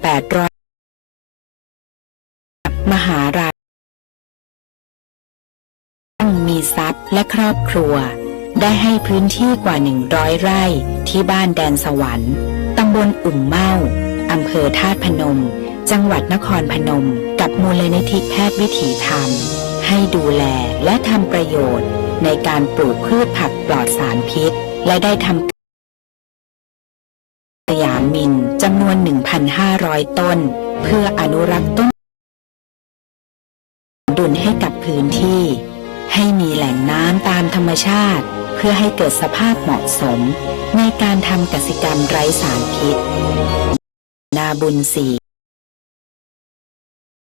800มหาราชมีทรัพย์และครอบครัว ได้ให้พื้นที่กว่า 100 ไร่ที่บ้านแดนสวรรค์ตำบลอุ่มเมาอำเภอธาตุพนม จังหวัดนครพนม กับมูลนิธิแพทย์วิถีธรรม ให้ดูแลและทำประโยชน์ในการปลูกพืชผักปลอดสารพิษ และได้ทำ สยามมินจำนวน 1,500 ต้น เพื่ออนุรักษ์ต้นดุลให้กับพื้นที่ ให้มีแหล่งน้ำตามธรรมชาติ เพื่อให้เกิดสภาพเหมาะสม ในการทำกสิกรรมไร้สารพิษ นาบุญศรี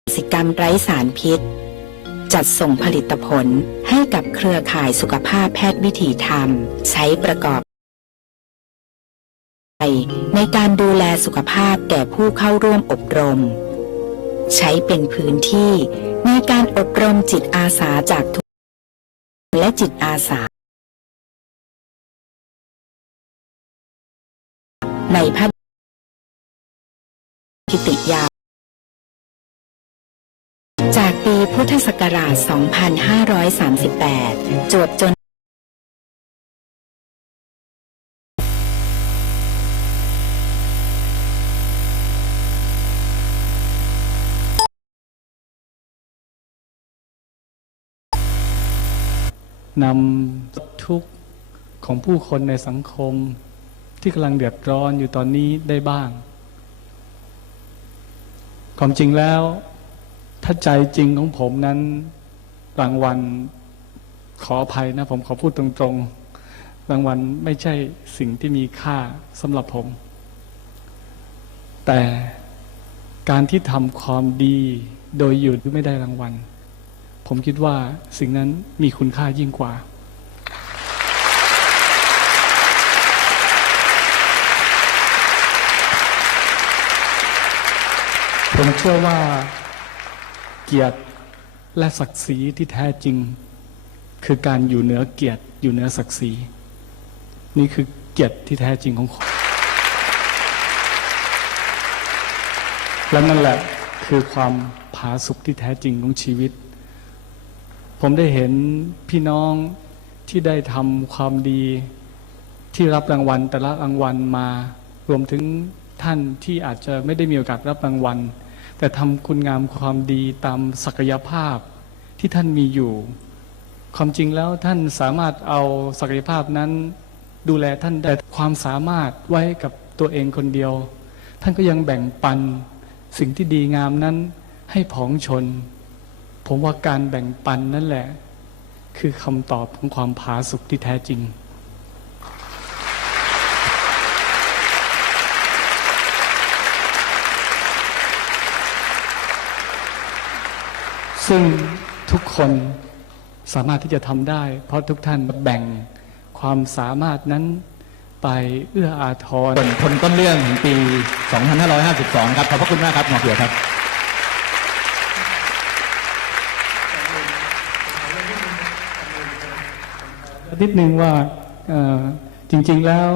กสิกรรมไร้สารพิษ จัดส่งผลิตผลให้กับเครือข่ายสุขภาพแพทย์วิถีธรรม ใช้ประกอบ ในการดูแลสุขภาพแก่ผู้เข้าร่วมอบรม ใช้เป็นพื้นที่ในการอบรมจิตอาสาจากทุกและจิตอาสา ในพระกิติยา จากปีพุทธศักราช 2538 จวบจน นำทุกข์ของผู้คนในสังคม ที่กำลังเดือดร้อนอยู่ตอนนี้ได้บ้าง ความจริงแล้ว ถ้าใจจริงของผมนั้นรางวัลขออภัยนะ ผมขอพูดตรงๆ รางวัลไม่ใช่สิ่งที่มีค่าสำหรับผม แต่การที่ทำความดีโดยหยุดไม่ได้รางวัล ผมคิดว่าสิ่งนั้นมีคุณค่ายิ่งกว่า ผมเชื่อว่าเกียรติและศักดิ์ศรีที่แท้จริง คือการอยู่เหนือเกียรติอยู่เหนือศักดิ์ศรี นี่คือเกียรติที่แท้จริงของผมและนั่นแหละคือความผาสุกที่แท้จริงของชีวิต ผมได้เห็นพี่น้องที่ได้ทำความดี ที่รับรางวัลแต่ละรางวัลมา รวมถึงท่านที่อาจจะไม่ได้มีโอกาสรับรางวัล แต่ทำคุณงามความดีตามศักยภาพที่ท่านมีอยู่ ความจริงแล้วท่านสามารถเอาศักยภาพนั้น ดูแลท่านได้ความสามารถไว้กับตัวเองคนเดียว ท่านก็ยังแบ่งปันสิ่งที่ดีงามนั้นให้ผองชน ผมว่าการแบ่งปันนั่นแหละ คือคำตอบของความผาสุกที่แท้จริง ซึ่งทุกคนสามารถที่จะทำได้ เพราะทุกท่านแบ่งความสามารถนั้นไปเอื้ออาทรส่วนคนต้นเรื่องแห่งปี 2552 ครับ ขอบพระคุณมากครับหมอเขียวครับ นิดนึงว่าจริง ๆแล้ว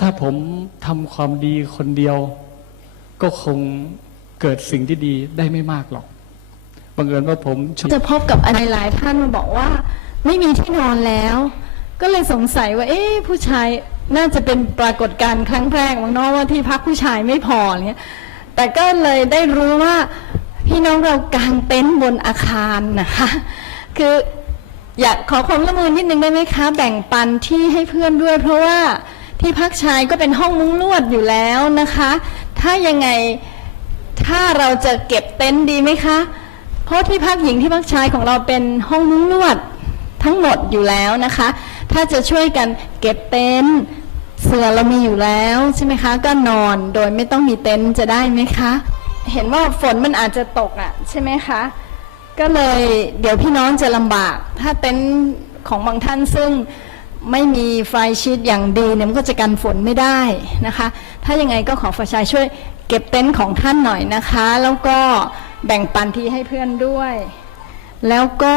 ถ้าผมทำความดีคนเดียว ก็คงเกิดสิ่งที่ดีได้ไม่มากหรอกบังเอิญว่าผมจะพบกับอะไรหลายท่านมาบอกว่า ไม่มีที่นอนแล้ว ก็เลยสงสัยว่า เอ๊ะผู้ชายน่าจะเป็นปรากฏการณ์ครั้งแรกมั้งเนาะว่าที่พักผู้ชายไม่พอเนี้ยแต่ก็เลยได้รู้ว่าพี่น้องเรากางเต็นท์บนอาคารนะคะ คือ อยากขอความร่วมมือนิดนึงได้ไหมคะ แบ่งปันที่ให้เพื่อนด้วย เพราะว่าที่พักชายก็เป็นห้องมุ้งลวดอยู่แล้วนะคะ ถ้ายังไงถ้าเราจะเก็บเต็นท์ดีไหมคะ เพราะที่พักหญิงที่พักชายของเราเป็นห้องมุ้งลวดทั้งหมดอยู่แล้วนะคะ ถ้าจะช่วยกันเก็บเต็นท์เสื่อเรามีอยู่แล้วใช่ไหมคะ ก็นอนโดยไม่ต้องมีเต็นท์จะได้ไหมคะ เห็นว่าฝนมันอาจจะตกอะใช่ไหมคะ ก็เลยเดี๋ยวพี่น้องจะลำบาก ถ้าเต็นท์ของบางท่านซึ่งไม่มีไฟชีตอย่างดีเนี่ยมันก็จะกันฝนไม่ได้นะคะ ถ้ายังไงก็ขอฝ่ายชายช่วยเก็บเต็นท์ของท่านหน่อยนะคะ แล้วก็แบ่งปันที่ให้เพื่อนด้วย แล้วก็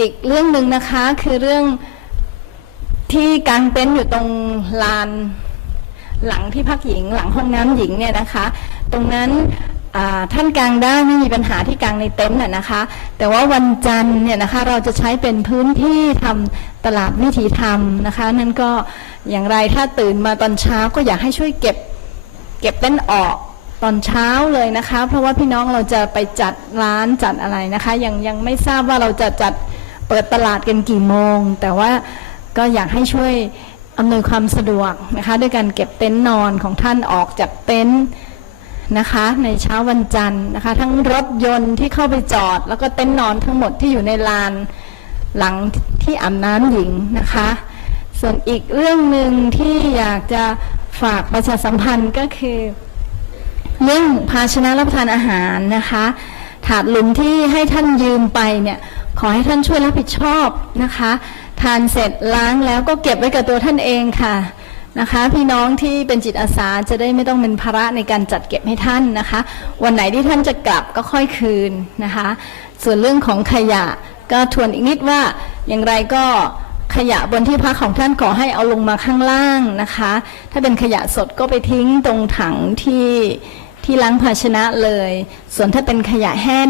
อีกเรื่องหนึ่งนะคะคือเรื่องที่กางเต็นท์อยู่ตรงลานหลังที่พักหญิงหลังห้องน้ำหญิงเนี่ยนะคะ ตรงนั้น ท่านกลางได้ไม่มีปัญหาที่กลางในเต็นท์น่ะนะคะ แต่ว่าวันจันทร์เนี่ยนะคะเราจะใช้เป็นพื้นที่ทำตลาดวิถีธรรมนะคะ นั่นก็อย่างไรถ้าตื่นมาตอนเช้าก็อยากให้ช่วยเก็บเก็บเต้นท์ออกตอนเช้าเลยนะคะ เพราะว่าพี่น้องเราจะไปจัดร้านจัดอะไรนะคะ ยังยังไม่ทราบว่าเราจะจัดเปิดตลาดกันกี่โมง แต่ว่าก็อยากให้ช่วยอำนวยความสะดวกนะคะ ด้วยการเก็บเต็นท์นอนของท่านออกจากเต็นท์ นะคะในเช้าวันจันทร์นะคะทั้งรถยนต์ที่เข้าไปจอด แล้วก็เต็นท์นอนทั้งหมดที่อยู่ในลานหลังที่อาบน้ำหญิงนะคะ ส่วนอีกเรื่องหนึ่งที่อยากจะฝากประชาสัมพันธ์ก็คือ เรื่องภาชนะรับประทานอาหารนะคะ ถาดหลุมที่ให้ท่านยืมไปเนี่ยขอให้ท่านช่วยรับผิดชอบนะคะ ทานเสร็จล้างแล้วก็เก็บไว้กับตัวท่านเองค่ะ นะคะ พี่น้องที่เป็นจิตอาสาจะได้ไม่ต้องเป็นภาระในการจัดเก็บให้ท่านนะคะ วันไหนที่ท่านจะกลับก็ค่อยคืนนะคะ ส่วนเรื่องของขยะก็ทวนอีกนิดว่าอย่างไรก็ขยะบนที่พักของท่านขอให้เอาลงมาข้างล่างนะคะ ถ้าเป็นขยะสดก็ไปทิ้งตรงถังที่ที่ล้างภาชนะเลย ส่วนถ้าเป็นขยะแห้ง